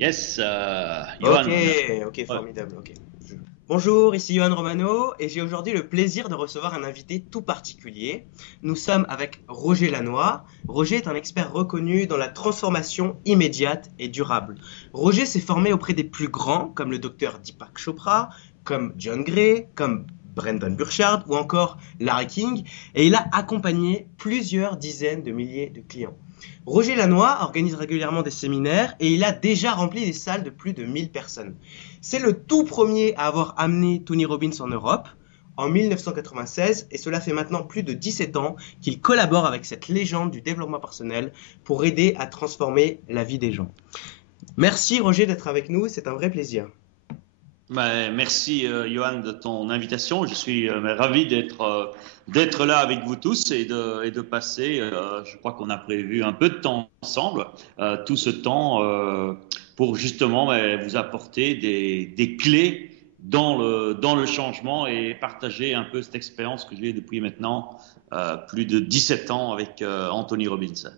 Yes, Ok, Johan. ok, Ouais. formidable, ok. Bonjour, ici Johan Romano et j'ai aujourd'hui le plaisir de recevoir un invité tout particulier. Nous sommes avec Roger Lannoy. Roger est un expert reconnu dans la transformation immédiate et durable. Roger s'est formé auprès des plus grands comme le docteur Deepak Chopra, comme John Gray, comme Brendan Burchard ou encore Larry King et il a accompagné plusieurs dizaines de milliers de clients. Roger Lannoy organise régulièrement des séminaires et il a déjà rempli des salles de plus de 1000 personnes. C'est le tout premier à avoir amené Tony Robbins en Europe en 1996 et cela fait maintenant plus de 17 ans qu'il collabore avec cette légende du développement personnel pour aider à transformer la vie des gens. Merci Roger d'être avec nous, c'est un vrai plaisir. Merci, Johan, de ton invitation. Je suis ravi d'être là avec vous tous et de passer. Je crois qu'on a prévu un peu de temps ensemble, tout ce temps pour justement vous apporter des clés dans le changement et partager un peu cette expérience que j'ai depuis maintenant plus de 17 ans avec Anthony Robbins.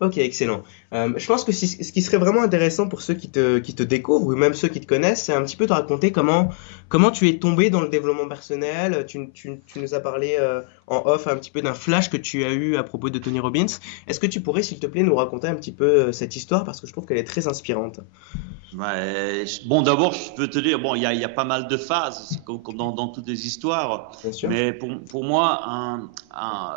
Ok, excellent. Je pense que ce qui serait vraiment intéressant pour ceux qui te découvrent, ou même ceux qui te connaissent, c'est un petit peu de raconter comment tu es tombé dans le développement personnel. Tu nous as parlé en off un petit peu d'un flash que tu as eu à propos de Tony Robbins. Est-ce que tu pourrais, s'il te plaît, nous raconter un petit peu cette histoire parce que je trouve qu'elle est très inspirante. Bon, d'abord, je peux te dire, bon, il y a pas mal de phases, comme dans toutes les histoires, Bien sûr. mais pour moi,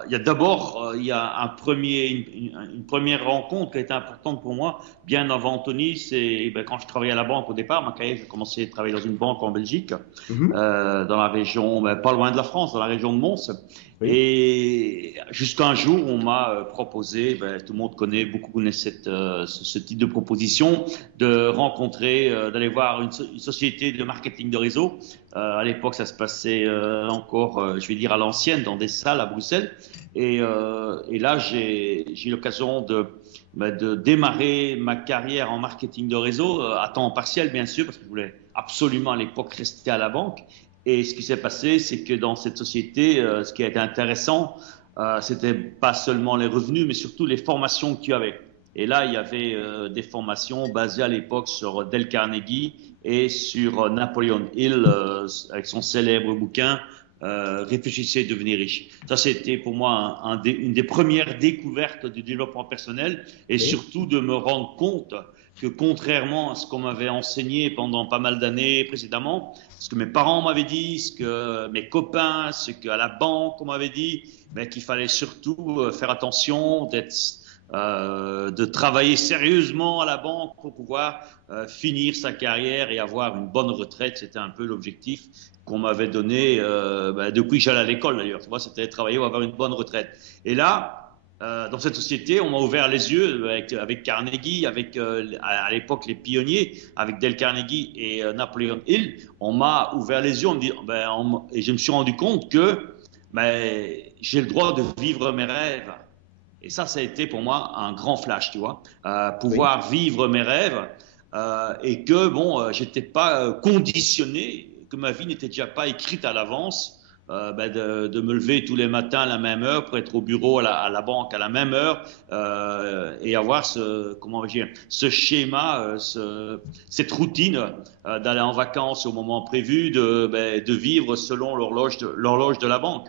il y a d'abord, il y a une première rencontre qui a été importante pour moi, bien avant Anthony, c'est ben, quand je travaillais à la banque au départ, ma carrière, j'ai commencé à travailler dans une banque en Belgique, Mhm. dans la région, ben, pas loin de la France, dans la région de Mons. Oui. Et jusqu'à un jour, on m'a proposé, ben, tout le monde connaît, beaucoup connaissent ce type de proposition, de rencontrer, d'aller voir une société de marketing de réseau. À l'époque, ça se passait encore, je vais dire, à l'ancienne, dans des salles à Bruxelles. Et là, j'ai eu l'occasion de démarrer ma carrière en marketing de réseau, à temps partiel, bien sûr, parce que je voulais absolument à l'époque rester à la banque. Et ce qui s'est passé, c'est que dans cette société, ce qui a été intéressant, c'était pas seulement les revenus, mais surtout les formations que tu avais. Et là, il y avait des formations basées à l'époque sur Dale Carnegie et sur Napoleon Hill, avec son célèbre bouquin Réfléchissez, devenez riche. Ça, c'était pour moi une des premières découvertes du développement personnel et Oui. surtout de me rendre compte que contrairement à ce qu'on m'avait enseigné pendant pas mal d'années précédemment, ce que mes parents m'avaient dit, ce que mes copains, ce qu'à la banque on m'avait dit, ben, qu'il fallait surtout faire attention, de travailler sérieusement à la banque pour pouvoir finir sa carrière et avoir une bonne retraite. C'était un peu l'objectif qu'on m'avait donné depuis que j'allais à l'école d'ailleurs. Moi, c'était travailler ou avoir une bonne retraite. Et là, dans cette société, on m'a ouvert les yeux avec Carnegie, avec à l'époque les pionniers, avec Dale Carnegie et Napoleon Hill. On m'a ouvert les yeux, et je me suis rendu compte que ben, j'ai le droit de vivre mes rêves. Et ça a été pour moi un grand flash, tu vois, Oui. pouvoir vivre mes rêves et que bon, j'étais pas conditionné, que ma vie n'était déjà pas écrite à l'avance, de me lever tous les matins à la même heure pour être au bureau à la banque à la même heure et avoir ce schéma, cette routine d'aller en vacances au moment prévu, de vivre selon l'horloge de la banque.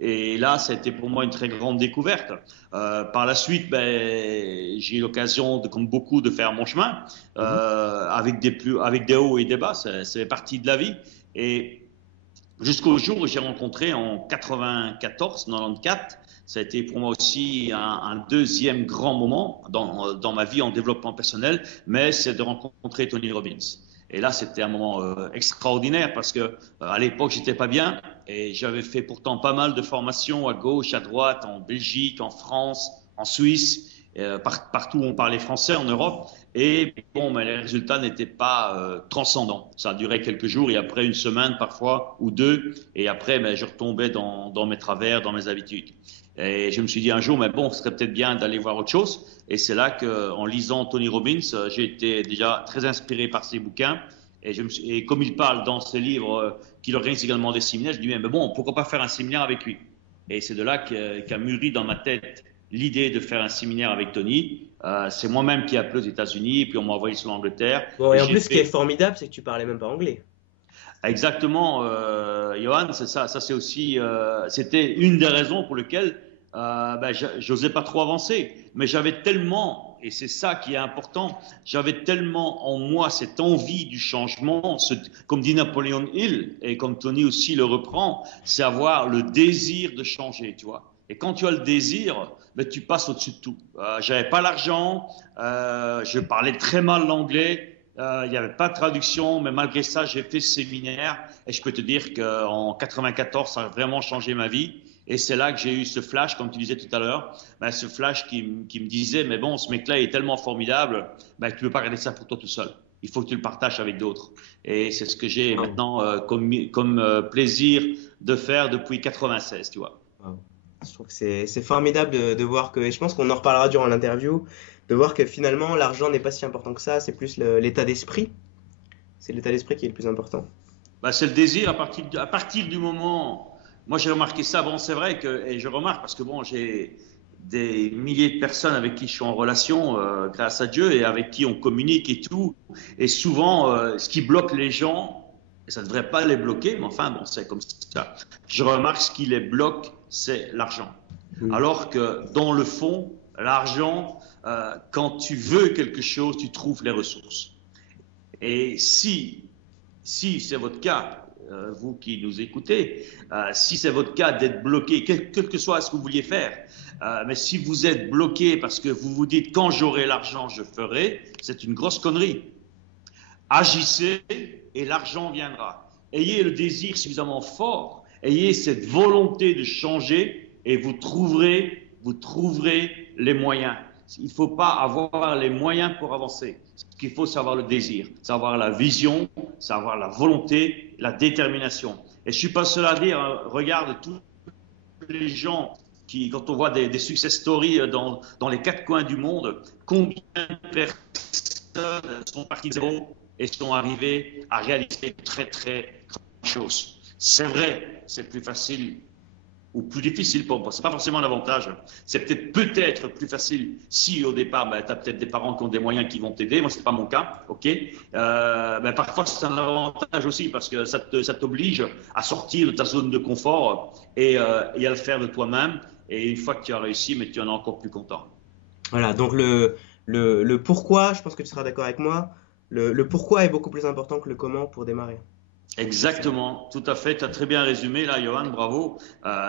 Et là, ça a été pour moi une très grande découverte. Par la suite, j'ai eu l'occasion, comme beaucoup, de faire mon chemin Mhm. avec des hauts et des bas. C'est partie de la vie. Et jusqu'au jour où j'ai rencontré en 94, 94, ça a été pour moi aussi un deuxième grand moment dans ma vie en développement personnel, mais c'est de rencontrer Tony Robbins. Et là, c'était un moment extraordinaire parce que à l'époque, j'étais pas bien et j'avais fait pourtant pas mal de formations à gauche, à droite, en Belgique, en France, en Suisse, partout où on parlait français en Europe. Et bon, mais les résultats n'étaient pas transcendants. Ça a duré quelques jours et après une semaine parfois ou deux. Et après, je retombais dans mes travers, dans mes habitudes. Et je me suis dit un jour, mais bon, ce serait peut-être bien d'aller voir autre chose. Et c'est là qu'en lisant Tony Robbins, j'ai été déjà très inspiré par ses bouquins. Et comme il parle dans ses livres, qu'il organise également des séminaires, je dis, mais bon, pourquoi pas faire un séminaire avec lui? Et c'est de là qu'a mûri dans ma tête l'idée de faire un séminaire avec Tony. C'est moi-même qui ai appelé aux États-Unis, puis on m'a envoyé sur l'Angleterre. Bon, et en J'ai plus, ce qui est fait formidable, c'est que tu parlais même pas anglais. exactement, Johan, c'est ça. Ça c'est aussi, c'était une des raisons pour lesquelles j'osais pas trop avancer. Mais j'avais tellement, et c'est ça qui est important, j'avais tellement en moi cette envie du changement, comme dit Napoléon Hill, et comme Tony aussi le reprend, c'est avoir le désir de changer, tu vois. Et quand tu as le désir, ben, tu passes au-dessus de tout. J'avais pas l'argent, je parlais très mal l'anglais. Il n'y avait pas de traduction, mais malgré ça, j'ai fait ce séminaire et je peux te dire qu'en 94, ça a vraiment changé ma vie. Et c'est là que j'ai eu ce flash, comme tu disais tout à l'heure, ben, ce flash qui me disait, mais bon, ce mec-là est tellement formidable, ben, tu ne peux pas garder ça pour toi tout seul. Il faut que tu le partages avec d'autres. Et c'est ce que j'ai Wow. maintenant comme plaisir de faire depuis 96, tu vois. Wow. Je trouve que c'est formidable de voir que, et je pense qu'on en reparlera durant l'interview, de voir que finalement l'argent n'est pas si important que ça, c'est plus l'état d'esprit. C'est l'état d'esprit qui est le plus important. Bah, c'est le désir à partir du moment. Moi, j'ai remarqué ça. Bon, c'est vrai que, et je remarque parce que bon, j'ai des milliers de personnes avec qui je suis en relation, grâce à Dieu, et avec qui on communique et tout. Et souvent, ce qui bloque les gens, et ça ne devrait pas les bloquer, mais enfin, bon, c'est comme ça. Je remarque ce qui les bloque, c'est l'argent. Mm. Alors que dans le fond, l'argent, quand tu veux quelque chose, tu trouves les ressources. Et si c'est votre cas, vous qui nous écoutez, si c'est votre cas d'être bloqué, quel que soit ce que vous vouliez faire, mais si vous êtes bloqué parce que vous vous dites quand j'aurai l'argent, je ferai, c'est une grosse connerie. Agissez et l'argent viendra. Ayez le désir suffisamment fort, ayez cette volonté de changer et vous trouverez les moyens. Il ne faut pas avoir les moyens pour avancer. Ce qu'il faut, c'est avoir le désir, c'est avoir la vision, c'est avoir la volonté, la détermination. Et je ne suis pas seul à dire, hein, regarde tous les gens qui, quand on voit des success stories dans les quatre coins du monde, combien de personnes sont parties de zéro et sont arrivées à réaliser très très grandes choses. C'est vrai, c'est plus facile ou plus difficile pour moi. C'est pas forcément un avantage. C'est peut-être plus facile si au départ, tu as peut-être des parents qui ont des moyens qui vont t'aider. Moi, c'est pas mon cas, ok. Parfois, c'est un avantage aussi parce que ça t'oblige à sortir de ta zone de confort et à le faire de toi-même. Et une fois que tu as réussi, mais tu en es encore plus content. Voilà, donc le pourquoi, je pense que tu seras d'accord avec moi, le pourquoi est beaucoup plus important que le comment pour démarrer. Exactement, tout à fait. Tu as très bien résumé là, Johan, bravo.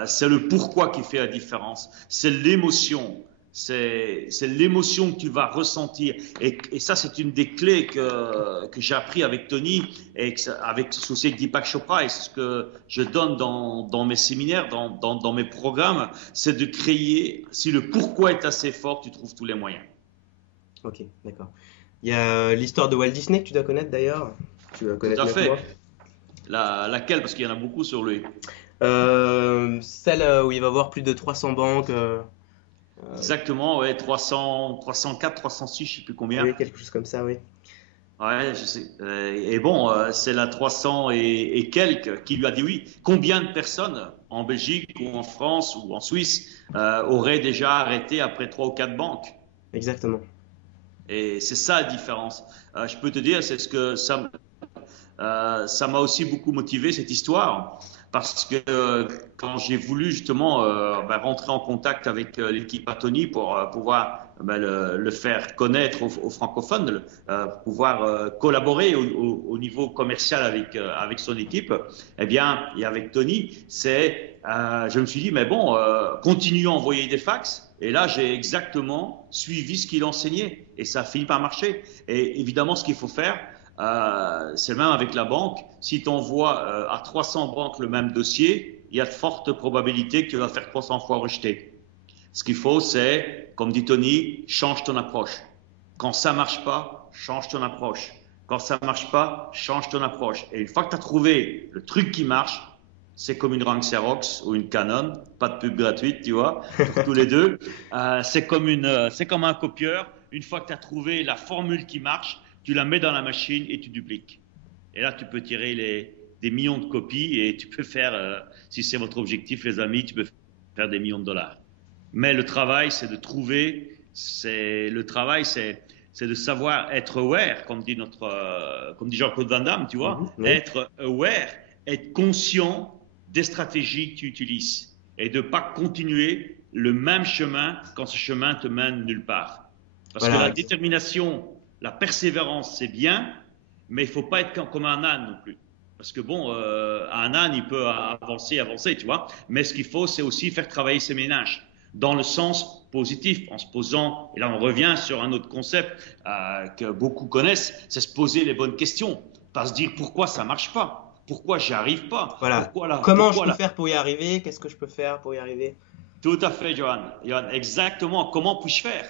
C'est le pourquoi qui fait la différence. C'est l'émotion. C'est l'émotion que tu vas ressentir. Et ça, c'est une des clés que j'ai appris avec Tony et avec aussi avec Deepak Chopra. Et c'est ce que je donne dans mes séminaires, dans mes programmes. C'est de créer, si le pourquoi est assez fort, tu trouves tous les moyens. Ok, d'accord. Il y a l'histoire de Walt Disney que tu dois connaître d'ailleurs. Tu dois Tout connaître à mieux que fait. moi. Laquelle? Parce qu'il y en a beaucoup sur lui. Celle où il va voir plus de 300 banques. Exactement, ouais, 300, 304, 306, je sais plus combien. Oui, quelque chose comme ça, oui. Ouais, je sais. Et bon, c'est la 300 et quelques qui lui a dit oui. Combien de personnes en Belgique ou en France ou en Suisse auraient déjà arrêté après trois ou quatre banques? Exactement. Et c'est ça la différence. Je peux te dire, c'est ce que ça m'a aussi beaucoup motivé cette histoire parce que quand j'ai voulu justement rentrer en contact avec l'équipe Atoni pour pouvoir le faire connaître aux francophones, pouvoir collaborer au niveau commercial avec son équipe, eh bien, et avec Tony, je me suis dit, mais bon, continuons à envoyer des fax. Et là, j'ai exactement suivi ce qu'il enseignait et ça a fini par marcher. Et évidemment, ce qu'il faut faire, c'est le même avec la banque. Si tu envoies à 300 banques le même dossier, il y a de fortes probabilités que tu vas faire 300 fois rejeter. Ce qu'il faut, c'est, comme dit Tony, change ton approche. Quand ça marche pas, change ton approche. Quand ça marche pas, change ton approche. Et une fois que tu as trouvé le truc qui marche, c'est comme une Rank Xerox ou une Canon, pas de pub gratuite, tu vois, pour tous les deux. C'est comme un copieur. Une fois que tu as trouvé la formule qui marche, tu la mets dans la machine et tu dupliques. Et là, tu peux tirer des millions de copies et tu peux faire, si c'est votre objectif, les amis, tu peux faire des millions de dollars. Mais le travail, c'est de trouver Le travail, c'est de savoir être aware, comme dit Jean-Claude Van Damme, tu vois, Oui. être aware, être conscient des stratégies que tu utilises et de ne pas continuer le même chemin quand ce chemin te mène nulle part. Parce que la Voilà. détermination, la persévérance, c'est bien, mais il ne faut pas être comme un âne non plus. Parce que bon, un âne, il peut avancer, tu vois. Mais ce qu'il faut, c'est aussi faire travailler ses ménages dans le sens positif, en se posant, et là on revient sur un autre concept que beaucoup connaissent, c'est se poser les bonnes questions, pas se dire pourquoi ça marche pas, pourquoi j'y arrive pas, Voilà. Comment je pourquoi peux là. faire pour y arriver? Qu'est-ce que je peux faire pour y arriver? Tout à fait, Johan. Johan, exactement. Comment puis-je faire?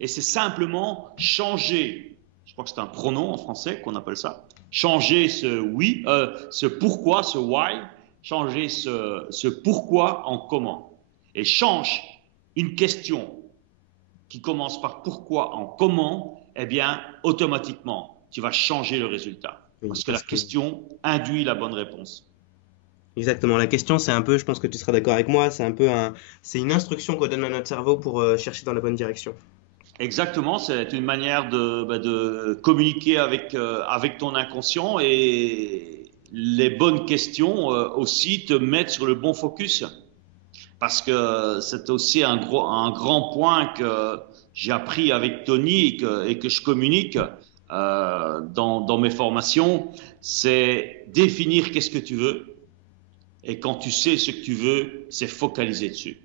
Et c'est simplement changer, je crois que c'est un pronom en français qu'on appelle ça, changer ce oui, ce pourquoi, ce why, changer ce pourquoi en comment. Et change une question qui commence par pourquoi en comment, eh bien, automatiquement, tu vas changer le résultat. Oui, Parce que la parce que question induit la bonne réponse. exactement. La question, c'est un peu, je pense que tu seras d'accord avec moi, c'est une instruction qu'on donne à notre cerveau pour chercher dans la bonne direction. Exactement, c'est une manière de communiquer avec ton inconscient et les bonnes questions aussi te mettent sur le bon focus. Parce que c'est aussi un grand point que j'ai appris avec Tony et que je communique dans mes formations, c'est définir qu'est-ce que tu veux. Et quand tu sais ce que tu veux, c'est focaliser dessus.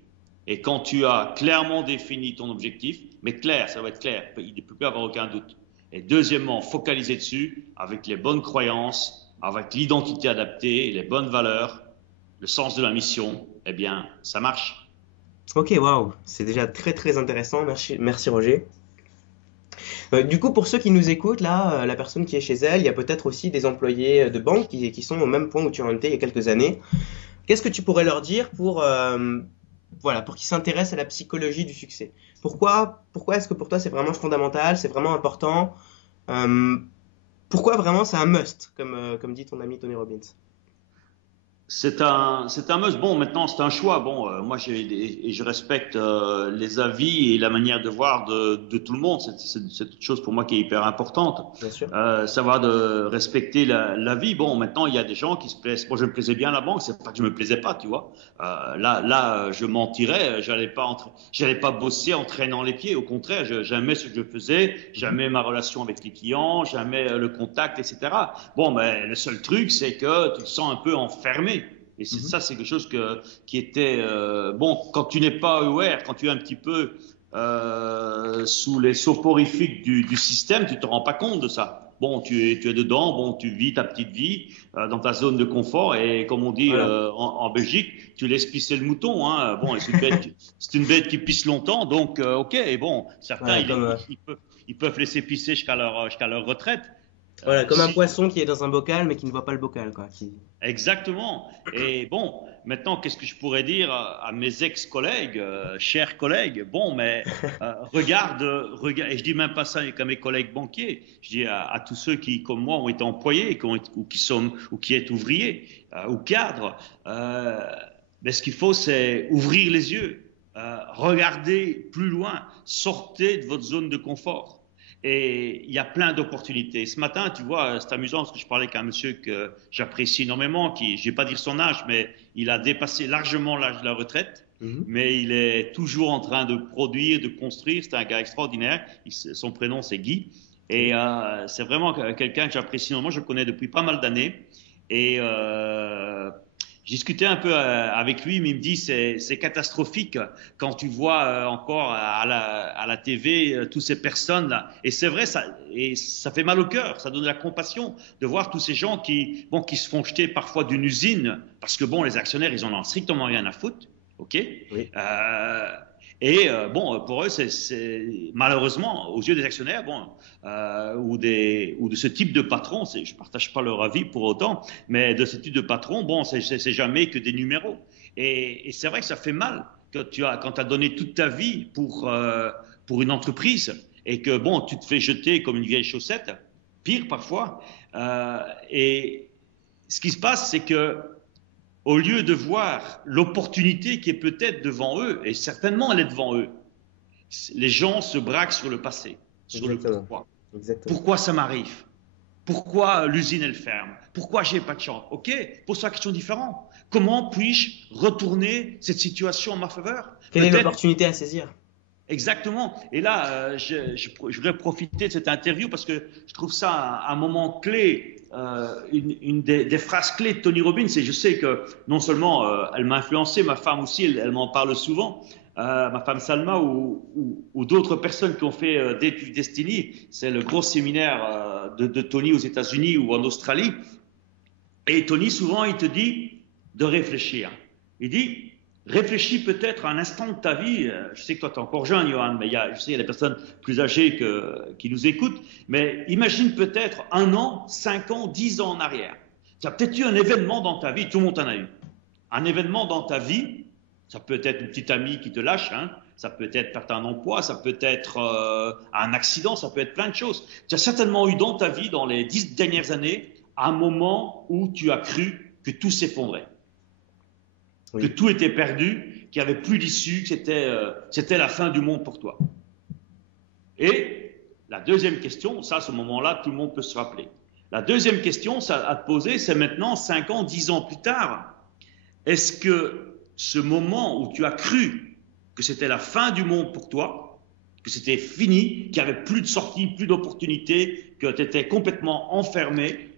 Et quand tu as clairement défini ton objectif, mais clair, ça va être clair, il ne peut plus avoir aucun doute. Et deuxièmement, focaliser dessus avec les bonnes croyances, avec l'identité adaptée, les bonnes valeurs, le sens de la mission, eh bien, ça marche. Ok, waouh, c'est déjà très très intéressant. Merci, merci Roger. Du coup, pour ceux qui nous écoutent, là, la personne qui est chez elle, il y a peut-être aussi des employés de banque qui sont au même point où tu en étais il y a quelques années. Qu'est-ce que tu pourrais leur dire pour, voilà, pour qu'ils s'intéressent à la psychologie du succès? Pourquoi est-ce que pour toi c'est vraiment fondamental, c'est vraiment important? Euh, Pourquoi vraiment c'est un must, comme dit ton ami Tony Robbins? C'est un must. Bon, maintenant, c'est un choix. Bon, moi, et je respecte les avis et la manière de voir de tout le monde. C'est une chose pour moi qui est hyper importante. Bien sûr. Savoir de respecter la vie. Bon, maintenant, il y a des gens qui se plaisent. Moi, je me plaisais bien à la banque. C'est pas que je me plaisais pas, tu vois. Je mentirais. J'allais pas bosser en traînant les pieds. Au contraire, j'aimais ce que je faisais. J'aimais ma relation avec les clients. J'aimais le contact, etc. Bon, mais le seul truc, c'est que tu te sens un peu enfermé. Et Mhm. ça, c'est quelque chose qui était bon quand tu n'es pas aware, quand tu es un petit peu sous les soporifiques du système, tu te rends pas compte de ça. Bon, tu es dedans, bon, tu vis ta petite vie dans ta zone de confort et comme on dit Voilà. en Belgique, tu laisses pisser le mouton. Hein. Bon, c'est une bête qui pisse longtemps, donc ok. Et bon, certains Voilà, ils peuvent laisser pisser jusqu'à leur retraite. voilà, comme un Si poisson qui est dans un bocal mais qui ne voit pas le bocal, quoi. Exactement. Et bon, maintenant, qu'est-ce que je pourrais dire à mes ex-collègues, chers collègues? Bon, mais regarde, et je dis même pas ça qu'à mes collègues banquiers, je dis à tous ceux qui, comme moi, ont été employés, ou qui est ouvriers, ou cadres. Mais ce qu'il faut, c'est ouvrir les yeux, regarder plus loin, sortez de votre zone de confort. Et il y a plein d'opportunités. Ce matin, tu vois, c'est amusant parce que je parlais avec un monsieur que j'apprécie énormément, je vais pas dire son âge, mais il a dépassé largement l'âge de la retraite, Mhm. mais il est toujours en train de produire, de construire. C'est un gars extraordinaire. Son prénom, c'est Guy. Et Ok. c'est vraiment quelqu'un que j'apprécie énormément. Je le connais depuis pas mal d'années. Et j'ai discuté un peu avec lui, mais il me dit c'est catastrophique quand tu vois encore à la TV toutes ces personnes là. Et c'est vrai, ça fait mal au cœur, ça donne de la compassion de voir tous ces gens qui se font jeter parfois d'une usine parce que bon, les actionnaires ils en ont strictement rien à foutre, ok. Oui. Bon, pour eux, malheureusement, aux yeux des actionnaires, bon, ou de ce type de patron, je partage pas leur avis pour autant, mais de ce type de patron, bon, c'est jamais que des numéros. Et c'est vrai que ça fait mal quand tu as donné toute ta vie pour une entreprise et que bon, tu te fais jeter comme une vieille chaussette, pire parfois. Et ce qui se passe, c'est que au lieu de voir l'opportunité qui est peut-être devant eux, et certainement elle est devant eux, Les gens se braquent sur le passé, sur le Exactement. pourquoi. Exactement. Pourquoi ça m'arrive? Pourquoi l'usine elle ferme? Pourquoi j'ai pas de chance? Ok, pose-toi la question différente. Comment puis-je retourner cette situation en ma faveur? Quelle est Peut-être l'opportunité à saisir? exactement. Et là, je voudrais profiter de cette interview parce que je trouve ça un moment clé. Une des phrases clés de Tony Robbins, et je sais que non seulement elle m'a influencé, ma femme aussi, elle m'en parle souvent, ma femme Salma ou d'autres personnes qui ont fait Date with Destiny, c'est le gros séminaire de Tony aux États-Unis ou en Australie. Et Tony, souvent, il te dit de réfléchir. Il dit, réfléchis peut-être un instant de ta vie. Je sais que toi, tu es encore jeune, Johan, mais je sais qu'il y a des personnes plus âgées qui nous écoutent. Mais imagine peut-être 1 an, 5 ans, 10 ans en arrière. Tu as peut-être eu un événement dans ta vie, tout le monde en a eu. Un événement dans ta vie, ça peut être une petite amie qui te lâche, hein, ça peut être perdre un emploi, ça peut être un accident, ça peut être plein de choses. Tu as certainement eu dans ta vie, dans les 10 dernières années, un moment où tu as cru que tout s'effondrait, que Oui. tout était perdu, qu'il n'y avait plus d'issue, que c'était la fin du monde pour toi. Et la deuxième question, ça, à ce moment-là, tout le monde peut se rappeler. La deuxième question à te poser, c'est maintenant, 5 ans, 10 ans plus tard, est-ce que ce moment où tu as cru que c'était la fin du monde pour toi, que c'était fini, qu'il n'y avait plus de sortie, plus d'opportunités, que tu étais complètement enfermé,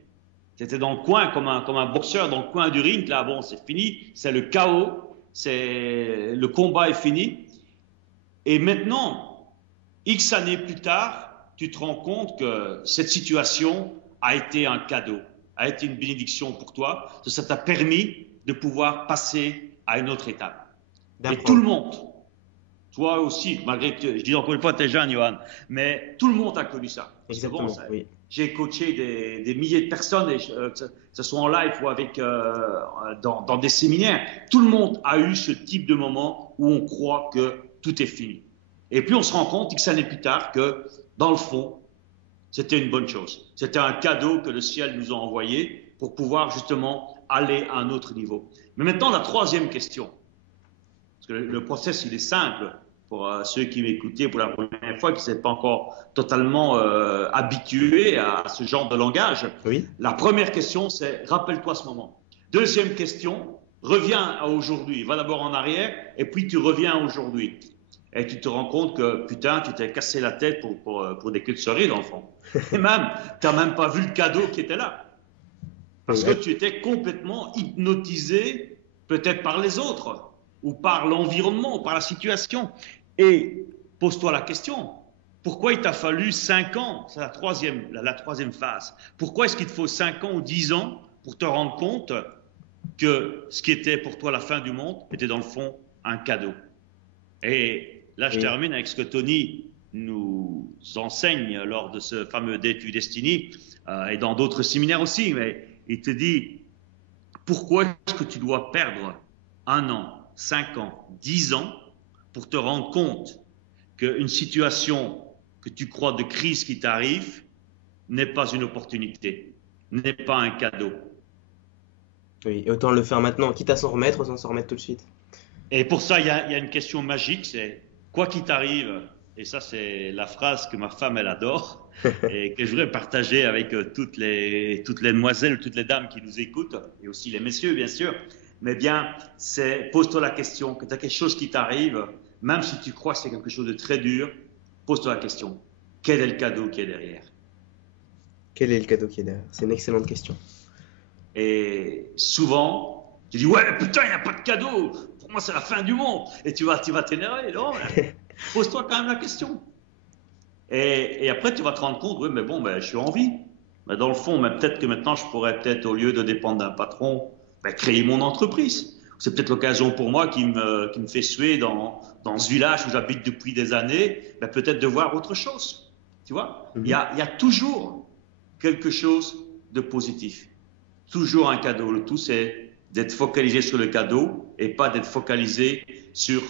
tu étais dans le coin comme un boxeur dans le coin du ring, là, bon, c'est fini, c'est le chaos, le combat est fini. Et maintenant, X années plus tard, tu te rends compte que cette situation a été un cadeau, a été une bénédiction pour toi, que ça t'a permis de pouvoir passer à une autre étape. Et tout le monde, toi aussi, malgré que je dis encore une fois, tu es jeune, Johan, mais tout le monde a connu ça. Exactement, Bon, oui. j'ai coaché des milliers de personnes, que ce soit en live ou dans des séminaires. Tout le monde a eu ce type de moment où on croit que tout est fini. Et puis on se rend compte, X années plus tard, que dans le fond, c'était une bonne chose. C'était un cadeau que le ciel nous a envoyé pour pouvoir justement aller à un autre niveau. Mais maintenant, la troisième question. Parce que le process, il est simple pour ceux qui m'écoutaient pour la première fois, qui ne s'étaient pas encore totalement habitués à ce genre de langage. Oui. La première question, c'est rappelle-toi ce moment. Deuxième question, reviens à aujourd'hui. Va d'abord en arrière et puis tu reviens à aujourd'hui. Et tu te rends compte que, putain, tu t'es cassé la tête pour des queues de souris, dans le fond. Et même, tu n'as même pas vu le cadeau qui était là. Parce que tu étais complètement hypnotisé, peut-être par les autres, ou par l'environnement, ou par la situation. Et pose-toi la question, pourquoi il t'a fallu 5 ans? C'est la troisième phase. Pourquoi est-ce qu'il te faut 5 ans ou 10 ans pour te rendre compte que ce qui était pour toi la fin du monde était dans le fond un cadeau? Et là, je termine avec ce que Tony nous enseigne lors de ce fameux Date with Destiny et dans d'autres séminaires aussi. Mais il te dit, pourquoi est-ce que tu dois perdre 1 an, 5 ans, 10 ans pour te rendre compte qu'une situation que tu crois de crise qui t'arrive n'est pas une opportunité, n'est pas un cadeau. Oui, et autant le faire maintenant, quitte à s'en remettre, autant s'en remettre tout de suite. Et pour ça, il y a une question magique, c'est quoi qu'il t'arrive, et ça c'est la phrase que ma femme elle adore et que je voudrais partager avec toutes les demoiselles, toutes les dames qui nous écoutent et aussi les messieurs bien sûr. Mais bien, c'est pose-toi la question, que tu as quelque chose qui t'arrive, même si tu crois que c'est quelque chose de très dur, pose-toi la question, quel est le cadeau qui est derrière? Quel est le cadeau qui est derrière? C'est une excellente question. Et souvent, tu dis ouais putain il n'y a pas de cadeau, pour moi c'est la fin du monde, et tu vas t'énerver, non? Pose-toi quand même la question. Et après, tu vas te rendre compte, oui, mais bon, je suis en vie. Mais dans le fond, peut-être que maintenant, je pourrais peut-être, au lieu de dépendre d'un patron, créer mon entreprise. C'est peut-être l'occasion pour moi qui me fait suer dans ce village où j'habite depuis des années, peut-être de voir autre chose. Tu vois, il y a toujours quelque chose de positif. Toujours un cadeau. Le tout, c'est d'être focalisé sur le cadeau et pas d'être focalisé sur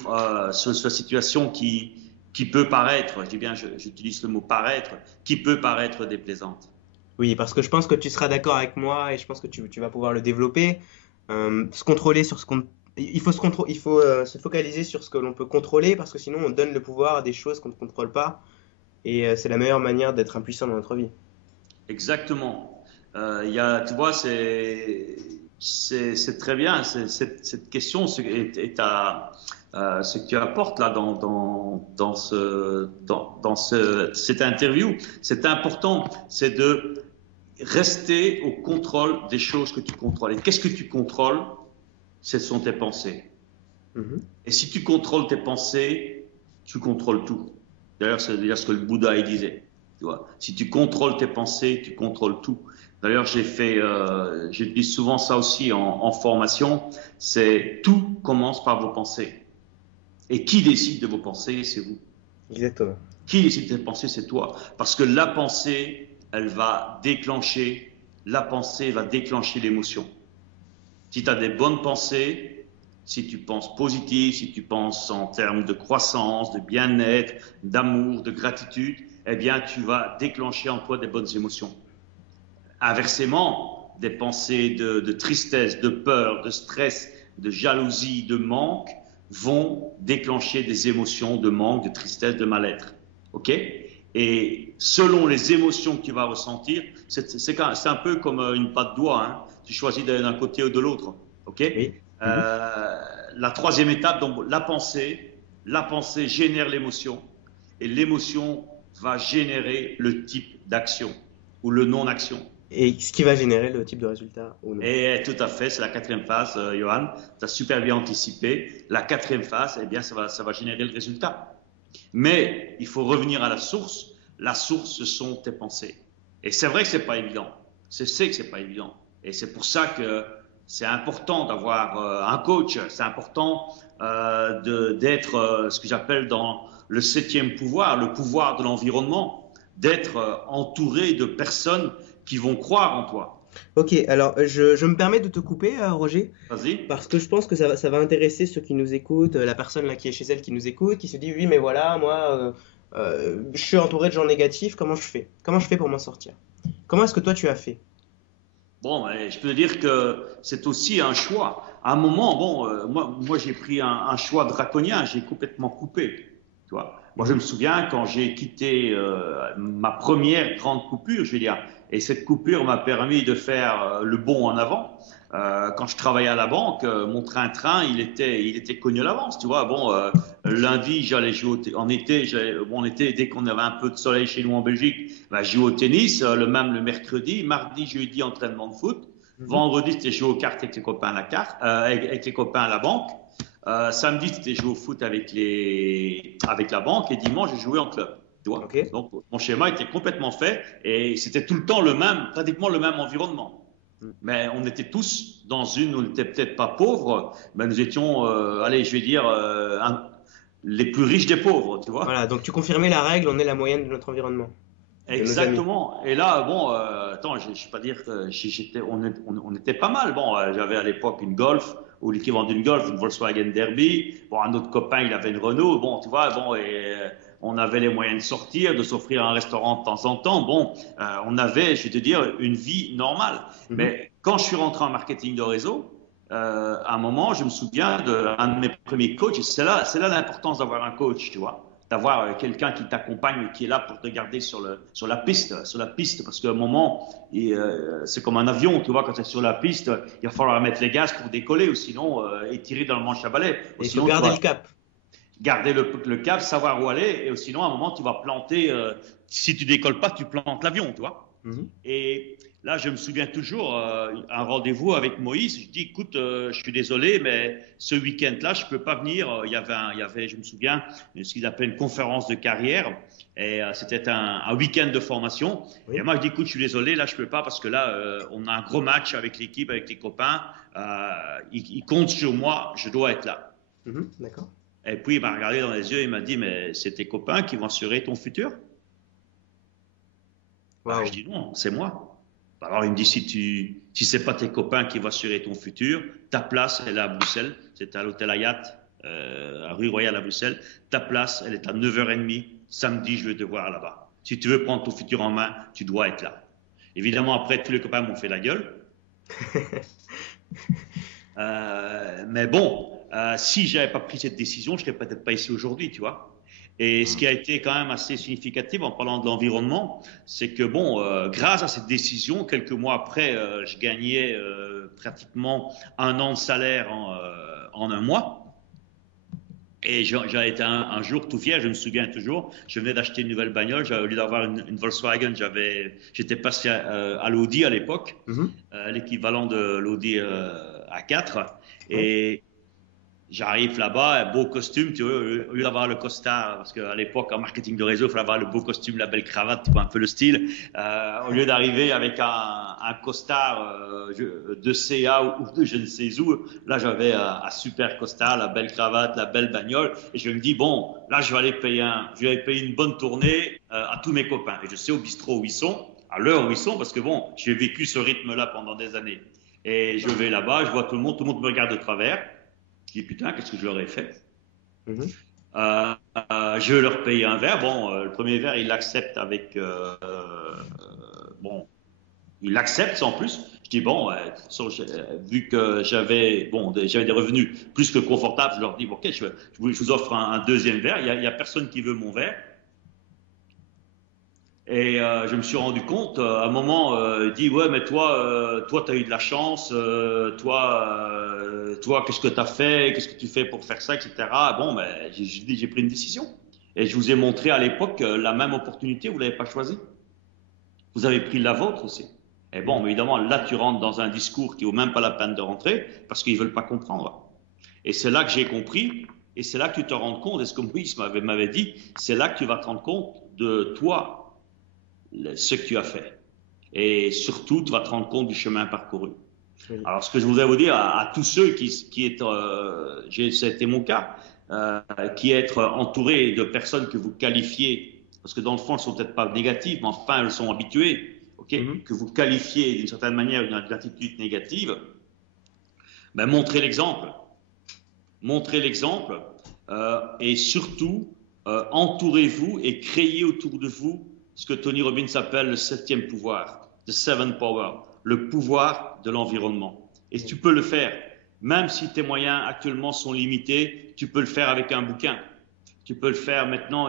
cette situation qui peut paraître, je dis bien, j'utilise le mot paraître, qui peut paraître déplaisante. Oui, parce que je pense que tu seras d'accord avec moi et je pense que tu vas pouvoir le développer. Se contrôler sur ce qu'on il faut se focaliser sur ce que l'on peut contrôler parce que sinon on donne le pouvoir à des choses qu'on ne contrôle pas et c'est la meilleure manière d'être impuissant dans notre vie. Exactement. Tu vois, c'est très bien. Cette question ce que tu apportes là dans cette interview. C'est important. C'est de rester au contrôle des choses que tu contrôles. Et qu'est-ce que tu contrôles? Ce sont tes pensées. Mhm. Et si tu contrôles tes pensées, tu contrôles tout. D'ailleurs, c'est ce que le Bouddha il disait. Tu vois, si tu contrôles tes pensées, tu contrôles tout. D'ailleurs, je dis souvent ça aussi en formation. C'est tout commence par vos pensées. Et qui décide de vos pensées, c'est vous. Exactement. Qui décide de tes pensées, c'est toi. Parce que la pensée, la pensée va déclencher l'émotion. Si tu as des bonnes pensées, si tu penses positif, si tu penses en termes de croissance, de bien-être, d'amour, de gratitude, eh bien, tu vas déclencher en toi des bonnes émotions. Inversement, des pensées de tristesse, de peur, de stress, de jalousie, de manque vont déclencher des émotions de manque, de tristesse, de mal-être. OK? Et selon les émotions que tu vas ressentir, c'est un peu comme une patte d'oie. Hein. Tu choisis d'un côté ou de l'autre. OK? Oui. Mhm. La troisième étape, donc la pensée génère l'émotion et l'émotion va générer le type d'action ou le non-action. Et ce qui va générer le type de résultat ou non. Et tout à fait, c'est la quatrième phase, Johan. Tu as super bien anticipé. La quatrième phase, eh bien, ça va générer le résultat. Mais il faut revenir à la source. La source, ce sont tes pensées. Et c'est vrai que c'est pas évident. Je sais que c'est pas évident. Et c'est pour ça que c'est important d'avoir un coach. C'est important d'être ce que j'appelle dans le septième pouvoir, le pouvoir de l'environnement, d'être entouré de personnes qui vont croire en toi. Ok, alors je me permets de te couper, Roger, Vas-y. parce que je pense que ça va intéresser ceux qui nous écoutent, la personne là qui est chez elle qui nous écoute, qui se dit oui, mais voilà, moi, je suis entouré de gens négatifs, comment je fais? Comment je fais pour m'en sortir? Comment est-ce que toi tu as fait? Bon, je peux dire que c'est aussi un choix. À un moment, bon, moi j'ai pris un choix draconien, j'ai complètement coupé. Tu vois. Moi, je me Mhm. souviens quand j'ai quitté ma première grande coupure, je veux dire, et cette coupure m'a permis de faire le bond en avant. Quand je travaillais à la banque, mon train-train, il était connu à l'avance, tu vois. Bon, lundi, j'allais jouer en été, bon, en été, dès qu'on avait un peu de soleil chez nous en Belgique, bah, je jouais au tennis, le mercredi, mardi, jeudi, entraînement de foot. Mhm. Vendredi, c'était jouer aux cartes avec les copains à la carte, avec les copains à la banque. Samedi, c'était jouer au foot avec la banque et dimanche, j'ai joué en club. Tu vois. Ok. Donc, mon schéma était complètement fait et c'était tout le temps pratiquement le même environnement. Mm. Mais on était tous dans une, on n'était peut-être pas pauvres, mais nous étions, allez, je vais dire, les plus riches des pauvres, tu vois. Voilà, donc tu confirmais la règle, on est la moyenne de notre environnement, de nos amis. Exactement. Et là, bon, attends, je ne vais pas dire que on était pas mal. Bon, j'avais à l'époque une Golf, ou l'équivalent d'une Golf, une Volkswagen Derby. Bon, un autre copain, il avait une Renault. Bon, tu vois, bon, on avait les moyens de sortir, de s'offrir un restaurant de temps en temps. Bon, on avait, je vais te dire, une vie normale. Mhm. Mais quand je suis rentré en marketing de réseau, à un moment, je me souviens d'un de mes premiers coachs. C'est là l'importance d'avoir un coach, tu vois, d'avoir quelqu'un qui t'accompagne, qui est là pour te garder sur la piste, parce qu'à un moment, c'est comme un avion, tu vois, quand tu es sur la piste, il va falloir mettre les gaz pour décoller, ou sinon, et tirer dans le manche à balai, ou Et il faut sinon, tu garder le vas cap. garder le cap, savoir où aller, et sinon, à un moment, tu vas planter, si tu décolles pas, tu plantes l'avion, tu vois. Mhm. Et là, je me souviens toujours, un rendez-vous avec Moïse. Je dis, écoute, je suis désolé, mais ce week-end-là, je ne peux pas venir. Il y avait, je me souviens, ce qu'ils appellent une conférence de carrière. Et c'était un week-end de formation. Et Oui. moi, je dis, écoute, je suis désolé, là, je ne peux pas parce que là, on a un gros match avec l'équipe, avec les copains. Ils comptent sur moi, je dois être là. Mhm. D'accord. Et puis, il m'a regardé dans les yeux et il m'a dit, mais c'est tes copains qui vont assurer ton futur? Bah, je Waouh. dis non, c'est moi. Alors il me dit si c'est pas tes copains qui vont assurer ton futur, ta place elle est à Bruxelles, c'est à l'hôtel Hayat, à rue Royale à Bruxelles. Ta place elle est à 9h30. Samedi je vais te voir là-bas. Si tu veux prendre ton futur en main, tu dois être là. Évidemment après tous les copains m'ont fait la gueule. Mais bon, si j'avais pas pris cette décision, je serais peut-être pas ici aujourd'hui, tu vois. Et ce qui a été quand même assez significatif en parlant de l'environnement, c'est que bon, grâce à cette décision, quelques mois après, je gagnais pratiquement 1 an de salaire en un mois. Et j'ai été un jour tout fier, je me souviens toujours, je venais d'acheter une nouvelle bagnole, au lieu d'avoir une Volkswagen, j'étais passé à l'Audi à l'époque, Mhm. l'équivalent de l'Audi A4. Ouais. Et j'arrive là-bas, un beau costume, tu vois, au lieu d'avoir le costard, parce qu'à l'époque, en marketing de réseau, il fallait avoir le beau costume, la belle cravate, tu vois, un peu le style. Au lieu d'arriver avec un costard de CA ou de je ne sais où, là, j'avais un super costard, la belle cravate, la belle bagnole. Et je me dis, bon, là, je vais aller payer une bonne tournée à tous mes copains. Et je sais au bistrot où ils sont, à l'heure où ils sont, parce que bon, j'ai vécu ce rythme-là pendant des années. Et je vais là-bas, je vois tout le monde me regarde de travers. Je dis putain, qu'est-ce que je leur ai fait? Mhm. Je leur paye un verre. Bon, le premier verre, il l'accepte avec. Bon, il l'accepte sans plus. Je dis bon, vu que j'avais des revenus plus que confortables, je leur dis bon, ok, je vous offre un deuxième verre. Il y a personne qui veut mon verre. Et je me suis rendu compte, à un moment, il dit ouais, mais toi, t'as eu de la chance, toi, qu'est-ce que t'as fait, qu'est-ce que tu fais pour faire ça, etc. Bon, ben, j'ai pris une décision. Et je vous ai montré à l'époque la même opportunité, vous l'avez pas choisie. Vous avez pris la vôtre aussi. Et bon, Mhm. évidemment, là, tu rentres dans un discours qui vaut même pas la peine de rentrer parce qu'ils veulent pas comprendre. Et c'est là que j'ai compris, et c'est là que tu te rends compte, et ce que Moïse m'avait dit, c'est là que tu vas te rendre compte de toi, ce que tu as fait. Et surtout, tu vas te rendre compte du chemin parcouru. Oui. Alors, ce que je voudrais vous dire à tous ceux qui est, c'était mon cas, qui est être entouré de personnes que vous qualifiez, parce que dans le fond, elles sont peut-être pas négatives, mais enfin, elles sont habituées, ok, Mhm. que vous qualifiez d'une certaine manière une attitude négative, ben, montrez l'exemple. Montrez l'exemple et surtout, entourez-vous et créez autour de vous ce que Tony Robbins appelle le septième pouvoir, the seventh power, le pouvoir de l'environnement. Et tu peux le faire, même si tes moyens actuellement sont limités, tu peux le faire avec un bouquin. Tu peux le faire maintenant,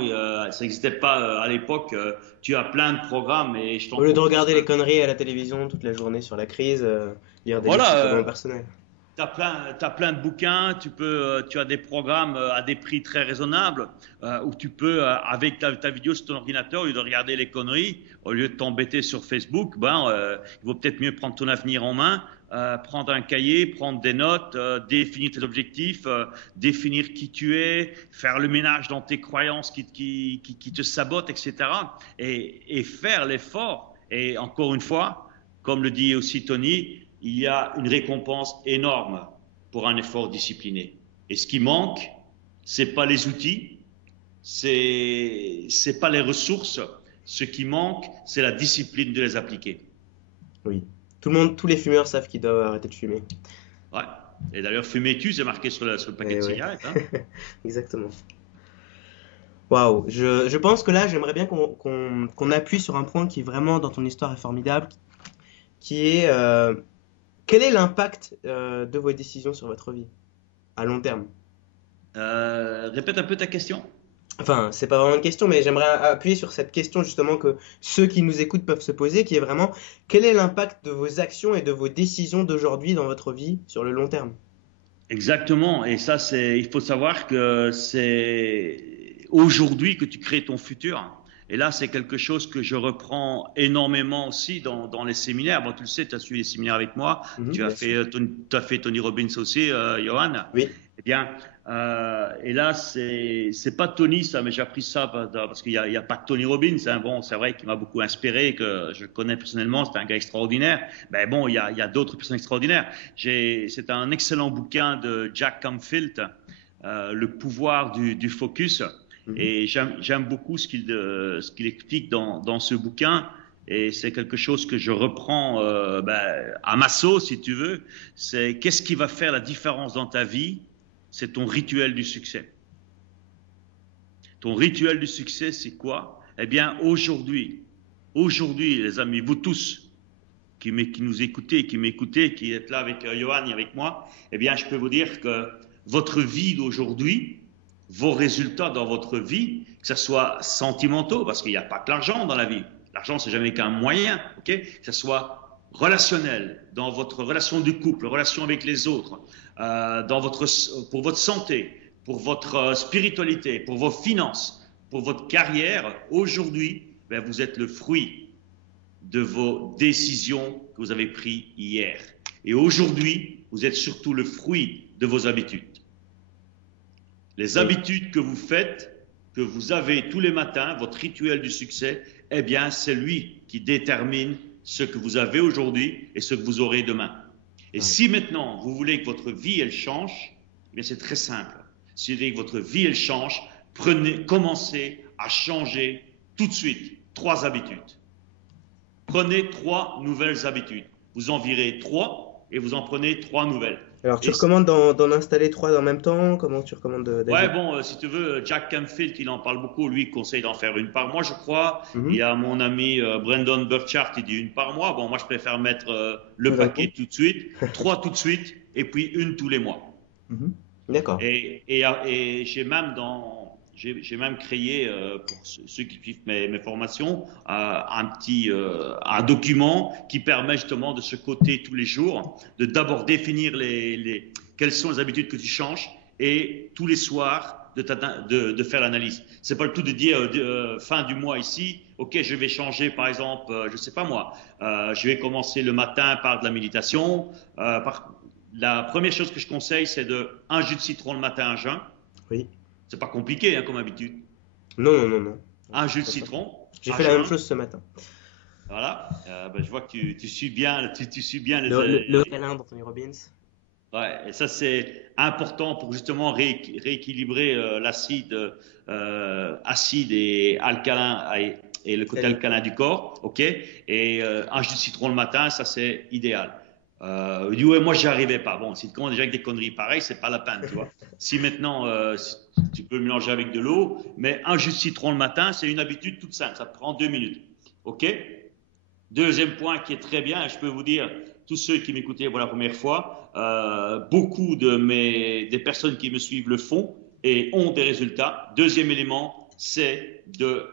ça n'existait pas à l'époque. Tu as plein de programmes et je Au lieu de t'encourage. regarder les conneries à la télévision toute la journée sur la crise, lire des livres Voilà, sur le développement personnel. t'as plein de bouquins, tu as des programmes à des prix très raisonnables où tu peux, avec ta vidéo sur ton ordinateur, au lieu de regarder les conneries, au lieu de t'embêter sur Facebook, il vaut peut-être mieux prendre ton avenir en main, prendre un cahier, prendre des notes, définir tes objectifs, définir qui tu es, faire le ménage dans tes croyances qui te sabotent, etc. Et faire l'effort. Et encore une fois, comme le dit aussi Tony, il y a une récompense énorme pour un effort discipliné. Et ce qui manque, c'est pas les outils, c'est pas les ressources. Ce qui manque, c'est la discipline de les appliquer. Oui. Tout le monde, tous les fumeurs savent qu'ils doivent arrêter de fumer. Ouais. Et d'ailleurs, fumez-tu, c'est marqué sur le paquet de Et ouais, cigarettes. Hein. exactement. Waouh, je pense que là, j'aimerais bien qu'on appuie sur un point qui vraiment dans ton histoire est formidable, qui est quel est l'impact de vos décisions sur votre vie à long terme? Répète un peu ta question. Enfin, c'est pas vraiment une question, mais j'aimerais appuyer sur cette question justement que ceux qui nous écoutent peuvent se poser, qui est vraiment quel est l'impact de vos actions et de vos décisions d'aujourd'hui dans votre vie sur le long terme? Exactement. Et ça, il faut savoir que c'est aujourd'hui que tu crées ton futur. Et là, c'est quelque chose que je reprends énormément aussi dans les séminaires. Bon, tu le sais, tu as suivi les séminaires avec moi. Mhm, bien sûr. Tu as fait Tony Robbins aussi, Johan. Oui. Eh bien, et là, c'est pas Tony, ça, mais j'ai appris ça parce qu'il y a pas que Tony Robbins. Hein. Bon, c'est vrai qu'il m'a beaucoup inspiré, que je le connais personnellement. C'est un gars extraordinaire. Mais bon, il y a d'autres personnes extraordinaires. C'est un excellent bouquin de Jack Canfield, Le pouvoir du focus. Mhm. Et j'aime beaucoup ce qu'il explique dans ce bouquin. Et c'est quelque chose que je reprends à ma sauce, si tu veux. C'est qu'est-ce qui va faire la différence dans ta vie? C'est ton rituel du succès. Ton rituel du succès, c'est quoi? Eh bien, aujourd'hui, les amis, vous tous, qui nous écoutez, qui m'écoutez, qui êtes là avec Johan et avec moi, eh bien, je peux vous dire que votre vie d'aujourd'hui, vos résultats dans votre vie, que ce soit sentimentaux, parce qu'il n'y a pas que l'argent dans la vie. L'argent, c'est jamais qu'un moyen, ok? Que ce soit relationnel, dans votre relation de couple, relation avec les autres, pour votre santé, pour votre spiritualité, pour vos finances, pour votre carrière. Aujourd'hui, ben, vous êtes le fruit de vos décisions que vous avez prises hier. Et aujourd'hui, vous êtes surtout le fruit de vos habitudes. Les habitudes que vous faites, que vous avez tous les matins, votre rituel du succès, eh bien, c'est lui qui détermine ce que vous avez aujourd'hui et ce que vous aurez demain. Et si maintenant, vous voulez que votre vie, elle change, eh bien, c'est très simple. Si vous voulez que votre vie, elle change, commencez à changer tout de suite 3 habitudes. Prenez 3 nouvelles habitudes. Vous en virez 3 et vous en prenez 3 nouvelles. Alors, tu recommandes d'en installer 3 en même temps? Comment tu recommandes d'agir? Ouais, bon, si tu veux, Jack Canfield, il en parle beaucoup, lui, il conseille d'en faire une par mois, je crois. Il y a mon ami Brandon Burchard qui dit une par mois. Bon, moi, je préfère mettre le paquet tout de suite, 3 tout de suite, et puis une tous les mois. D'accord. Et j'ai même créé, pour ceux qui suivent mes formations, un document qui permet justement de se coter tous les jours, de d'abord définir quelles sont les habitudes que tu changes et tous les soirs de faire l'analyse. C'est pas le tout de dire fin du mois ici, ok, je vais changer par exemple, je sais pas moi, je vais commencer le matin par de la méditation. La première chose que je conseille, c'est un jus de citron le matin à jeun. Oui. C'est pas compliqué comme habitude. Non. Un jus de citron. J'ai fait la même chose ce matin. Voilà. Ben, je vois que tu suis bien, tu suis bien le câlin d'Anthony Robbins. Ouais. Et ça c'est important pour justement rééquilibrer l'acide et alcalin et le côté alcalin du corps. Ok. Et un jus de citron le matin, ça c'est idéal. Il dit ouais, moi j'y arrivais pas. Bon, si tu commences déjà avec des conneries pareilles, c'est pas la peine, tu vois. Si maintenant tu peux le mélanger avec de l'eau, mais un jus de citron le matin, c'est une habitude toute simple, ça prend 2 minutes. Ok. Deuxième point qui est très bien, je peux vous dire, tous ceux qui m'écoutaient pour la première fois, beaucoup des personnes qui me suivent le font et ont des résultats. Deuxième élément, c'est de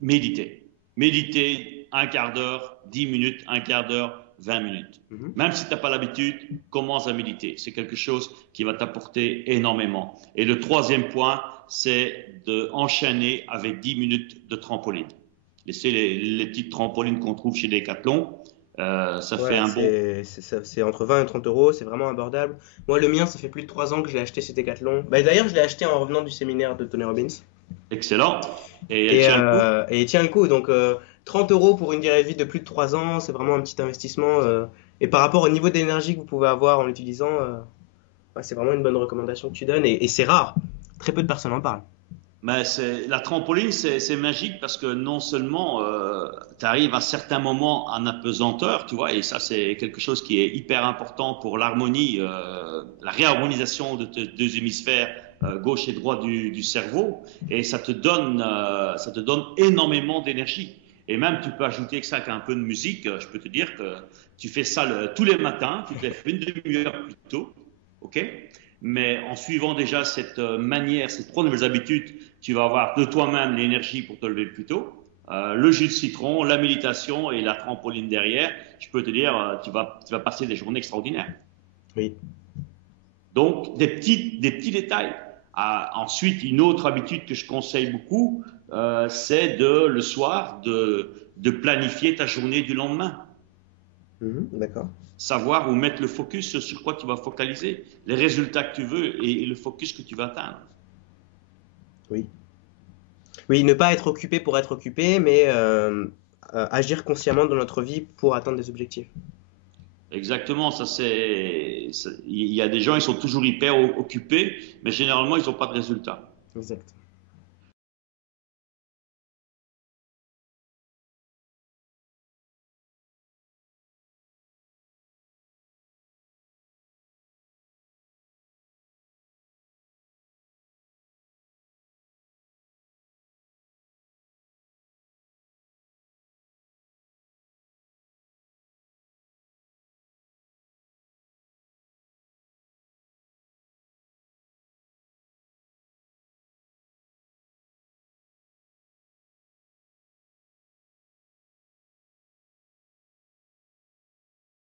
méditer. Méditer un quart d'heure, 10 minutes, un quart d'heure, 20 minutes. Même si tu n'as pas l'habitude, commence à méditer. C'est quelque chose qui va t'apporter énormément. Et le troisième point, c'est d'enchaîner avec 10 minutes de trampoline. C'est les petites trampolines qu'on trouve chez Decathlon. Ça fait un bon. C'est entre 20 et 30 euros, c'est vraiment abordable. Moi, le mien, ça fait plus de 3 ans que je l'ai acheté chez Decathlon. Bah, d'ailleurs, je l'ai acheté en revenant du séminaire de Tony Robbins. Excellent. Et il tient le coup. Donc, 30 euros pour une durée de vie de plus de 3 ans, c'est vraiment un petit investissement. Et par rapport au niveau d'énergie que vous pouvez avoir en l'utilisant, c'est vraiment une bonne recommandation que tu donnes. Et c'est rare. Très peu de personnes en parlent. Mais la trampoline, c'est magique parce que non seulement tu arrives à certains moments en apesanteur, tu vois, et ça c'est quelque chose qui est hyper important pour l'harmonie, la réharmonisation de tes 2 hémisphères gauche et droit du cerveau, et ça te donne énormément d'énergie. Et même tu peux ajouter que ça avec un peu de musique. Je peux te dire que tu fais ça tous les matins, tu te lèves une demi-heure plus tôt, ok? Mais en suivant déjà cette manière, ces 3 nouvelles habitudes, tu vas avoir de toi-même l'énergie pour te lever plus tôt. Le jus de citron, la méditation et la trampoline derrière, je peux te dire, tu vas passer des journées extraordinaires. Oui. Donc, des petits détails. Ensuite, une autre habitude que je conseille beaucoup, c'est le soir de planifier ta journée du lendemain. D'accord. Savoir où mettre le focus, sur quoi tu vas focaliser, les résultats que tu veux et le focus que tu vas atteindre. Oui. Oui, ne pas être occupé pour être occupé, mais agir consciemment dans notre vie pour atteindre des objectifs. Exactement, il y a des gens, ils sont toujours hyper occupés, mais généralement, ils n'ont pas de résultats. Exact.